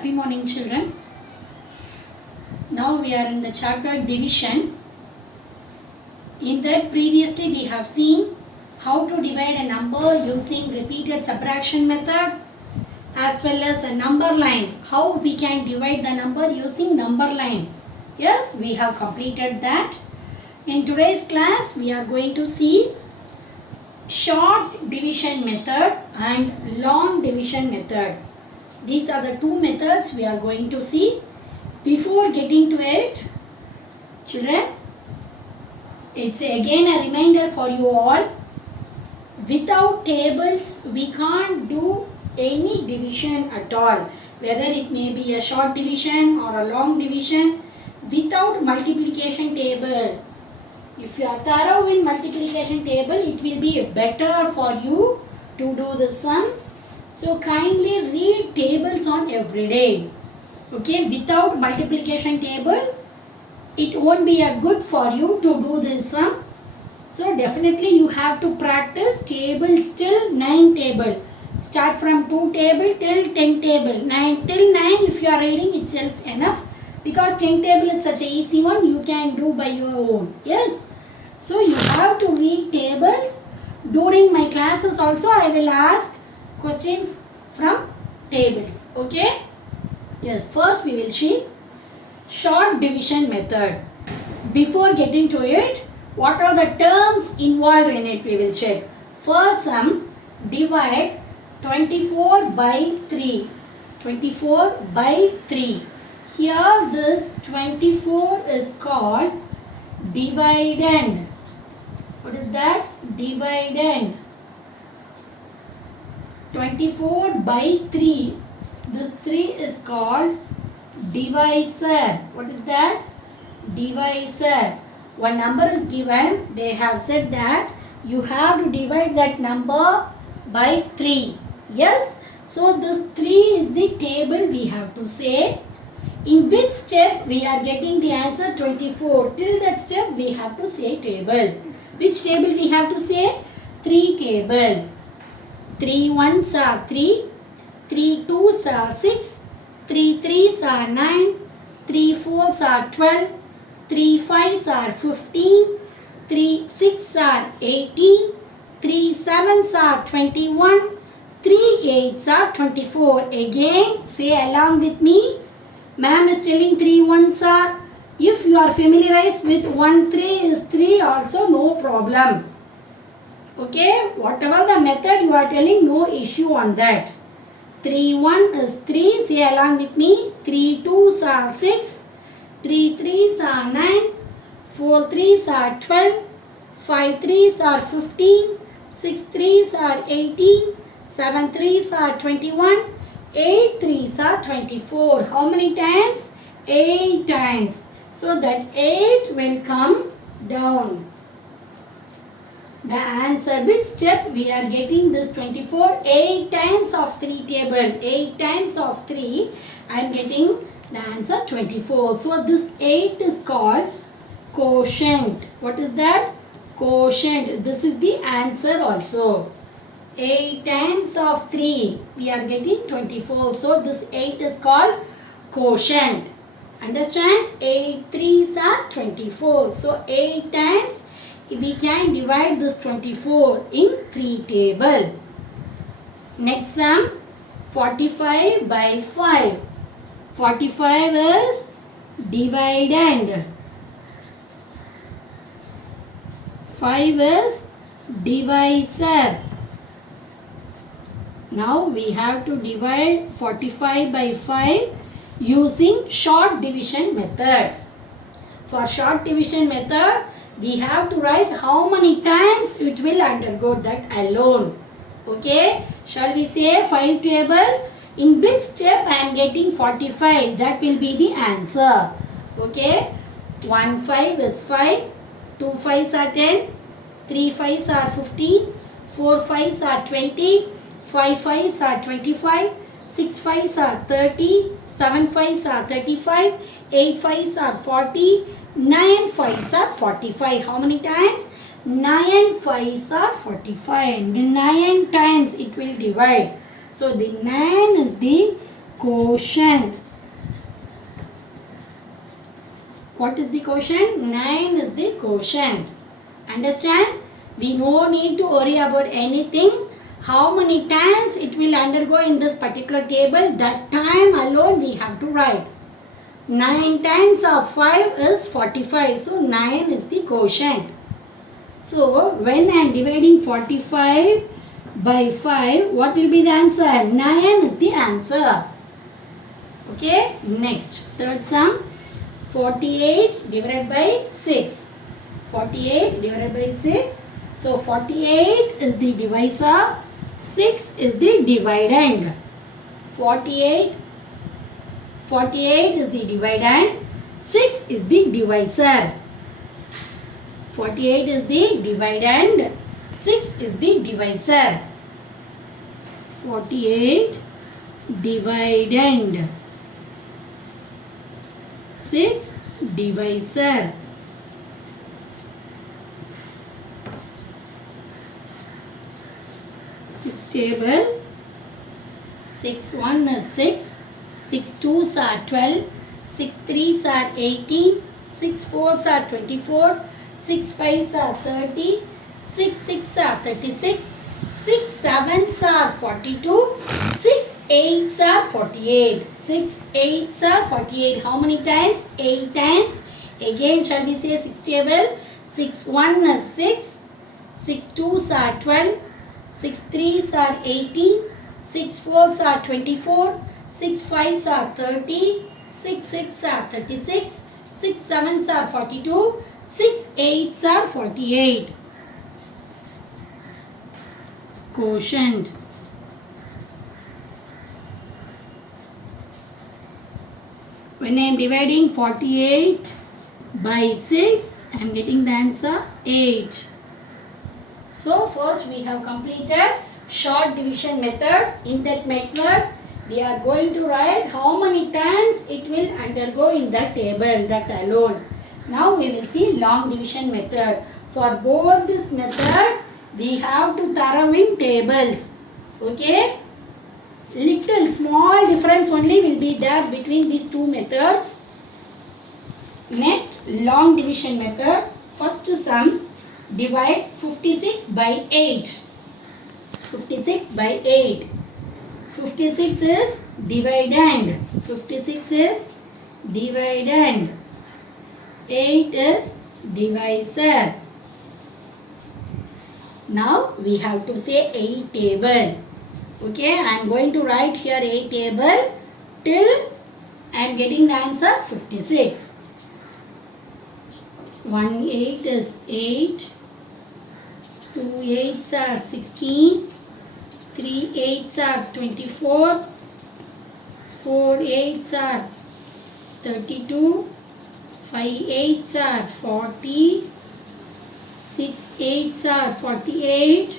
Happy morning, children. Now we are in the chapter division. In that previously we have seen how to divide a number using repeated subtraction method as well as a number line. How we can divide the number using number line. Yes, we have completed that. In today's class we are going to see short division method and long division method. These are the two methods we are going to see. Before getting to it, children, it's again a reminder for you all. Without tables, we can't do any division at all. Whether it may be a short division or a long division, without multiplication table. If you are thorough in multiplication table, it will be better for you to do the sums. So kindly read tables on every day. Okay, without multiplication table, it won't be a good for you to do this sum. So definitely you have to practice tables till 9 table. Start from 2 table till 10 table. 9 till 9 if you are reading itself enough. Because 10 table is such an easy one, you can do by your own. Yes. So you have to read tables. During my classes also I will ask questions from tables. Okay. Yes. First we will see short division method. Before getting to it, what are the terms involved in it we will check. First sum, divide 24 by 3. 24 by 3. Here this 24 is called dividend. What is that? Dividend. 24 by 3. This 3 is called divisor. What is that? Divisor. One number is given. They have said that you have to divide that number by 3. Yes. So this 3 is the table we have to say. In which step we are getting the answer 24. Till that step we have to say table. Which table we have to say? 3 table. 3 ones are 3. 3 twos are 6. 3 threes are 9. 3 fours are 12. 3 fives are 15. 3 sixes are 18. 3 sevens are 21. 3 eights are 24. Again, say along with me. Ma'am is telling 3 ones are. If you are familiarized with 1 3 is 3 also, no problem. Okay, whatever the method you are telling, no issue on that. 3 1 is 3. Say along with me. 3 twos are 6. 3 threes are 9. 4 threes are 12. 5 threes are 15. 6 threes are 18. 7 threes are 21. 8 threes are 24. How many times? 8 times. So that 8 will come down. The answer, which step we are getting this 24? 8 times of 3 table. 8 times of 3. I am getting the answer 24. So this 8 is called quotient. What is that? Quotient. This is the answer also. 8 times of 3. We are getting 24. So this 8 is called quotient. Understand? 8 threes are 24. So 8 times we can divide this 24 in 3 table. Next sum, 45 by 5. 45 is dividend. 5 is divisor. Now we have to divide 45 by 5 using short division method. For short division method, we have to write how many times it will undergo that alone. Okay. Shall we say 5 table? In which step I am getting 45? That will be the answer. Okay. 1 5 is 5. 2 5s are 10. 3 5s are 15. 4 5s are 20. 5 5s are 25. 6 5s are 30. 7 5s are 35. 8 5s are 40. 9 5s are 45. How many times? 9 5s are 45. The 9 times it will divide. So the 9 is the quotient. What is the quotient? 9 is the quotient. Understand? We no need to worry about anything. How many times it will undergo in this particular table, that time alone we have to write. 9 times of 5 is 45. So 9 is the quotient. So when I am dividing 45 by 5, what will be the answer? 9 is the answer. Okay, next, third sum. 48 divided by 6. 48 divided by 6. So 48 is the divisor, 6 is the dividend. 48 is the dividend, 6 is the divisor. 48 is the dividend, 6 is the divisor. 48 dividend, 6 divisor. Six table. 6 1 is 6. 6 2s are 12. 6 3s are 18. 6 4s are 24. 6 5s are 30. 6 6 are 36. 6 7s are 42. 6 8s are 48. 6 8s are 48. How many times? 8 times. Again shall we say 6 table. 6 1 is 6. 6 2s are 12. 6 3s are 18. 6 4s are 24. 6 5s are 30. 6 6 are 36. 6 7s are 42. 6 8s are 48. Quotient. When I am dividing 48 by 6, I am getting the answer 8. So first we have completed short division method. In that method, we are going to write how many times it will undergo in the table, that alone. Now we will see long division method. For both this method, we have to thorough in tables. Okay? Little small difference only will be there between these two methods. Next, long division method. First sum, divide 56 by 8. 56 by 8. 56 is dividend. 56 is dividend. 8 is divisor. Now we have to say 8 table. Okay, I am going to write here 8 table till I am getting the answer 56. 1 8 is 8. 2 8s are 16. 3 8s are 24. 4 8s are 32. 5 8s are 40. 6 8s are 48.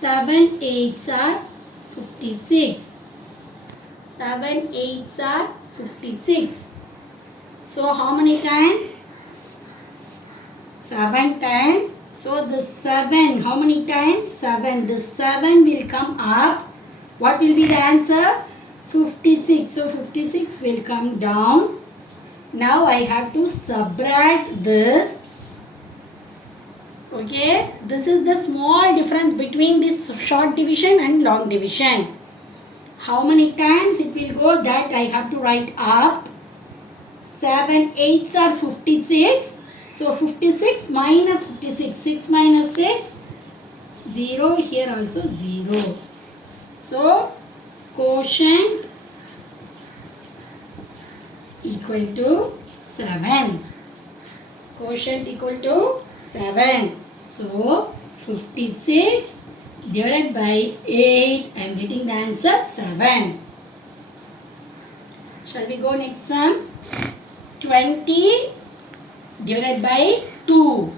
7 8s are 56. 7 8s are 56. So how many times? 7 times. So the 7, how many times? 7. The 7 will come up. What will be the answer? 56. So 56 will come down. Now I have to subtract this. Okay, this is the small difference between this short division and long division. How many times it will go, that I have to write up. 7 8s are 56. So 56 minus 56. 6 minus 6, 0. Here also 0. So quotient equal to 7. Quotient equal to 7. So 56 divided by 8, I am getting the answer 7. Shall we go next sum? 20 divided by 2.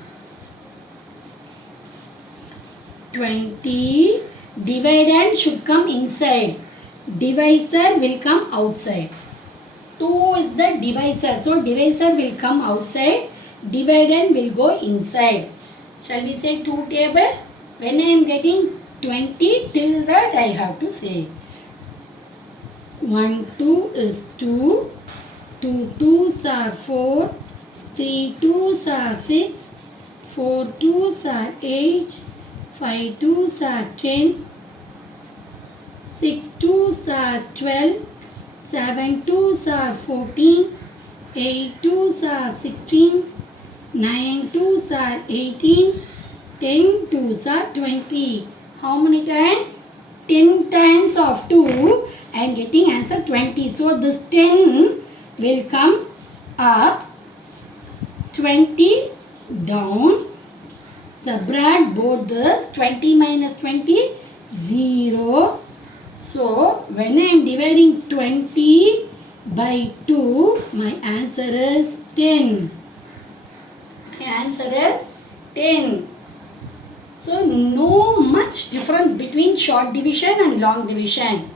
20, dividend should come inside. Divisor will come outside. 2 is the divisor. So divisor will come outside. Dividend will go inside. Shall we say 2 table? When I am getting 20, till that I have to say. 1 2 is 2, 2 2s are 4, 3 2s are 6, 4 2s are 8, 5 2s are 10, 6 2s are 12, 7 2s are 14, 8 2s are 16, 9 2s are 18, 10 2s are 20. How many times? 10 times of 2 I am getting answer 20. So this 10 will come up, 20 down. Subtract both this, 20 minus 20, 0. So when I am dividing 20 by 2, my answer is 10. My answer is 10. So no much difference between short division and long division.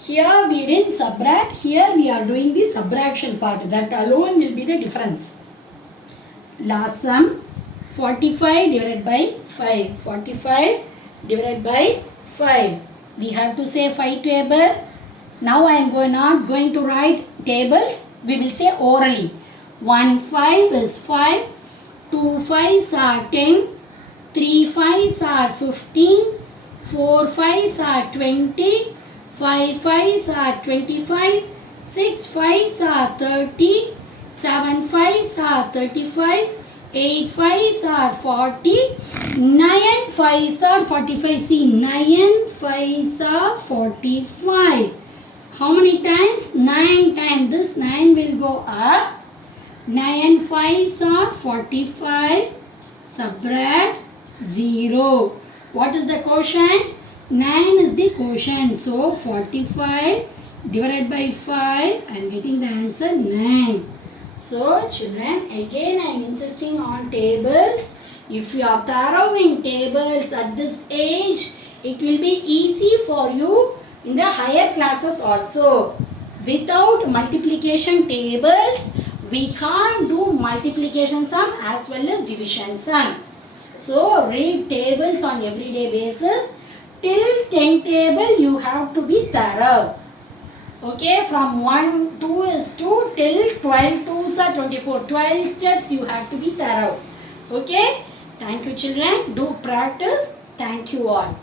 Here we didn't subtract, here we are doing the subtraction part. That alone will be the difference. Last sum, 45 divided by 5. 45 divided by 5. We have to say 5 table. Now I am not going to write tables. We will say orally. 1 5 is 5. 2 5s are 10. 3 5s are 15. 4 5s are 20. 5 5s are 25. 6 5s are 30. 7 5s are 35. 8 5s are 40. 9 5s are 45. See, 9 5s are 45. How many times? 9 times. This 9 will go up. 9 5s are 45. Subtract 0. What is the quotient? 9 is the quotient. So 45 divided by 5. I am getting the answer 9. So children, again I am insisting on tables. If you are thorough in tables at this age, it will be easy for you in the higher classes also. Without multiplication tables, we can't do multiplication sum as well as division sum. So read tables on everyday basis. Till 10 table you have to be thorough. Okay, from 1 2 is 2 till 12 2s are 24. 12 steps you have to be thorough. Okay, thank you children. Do practice. Thank you all.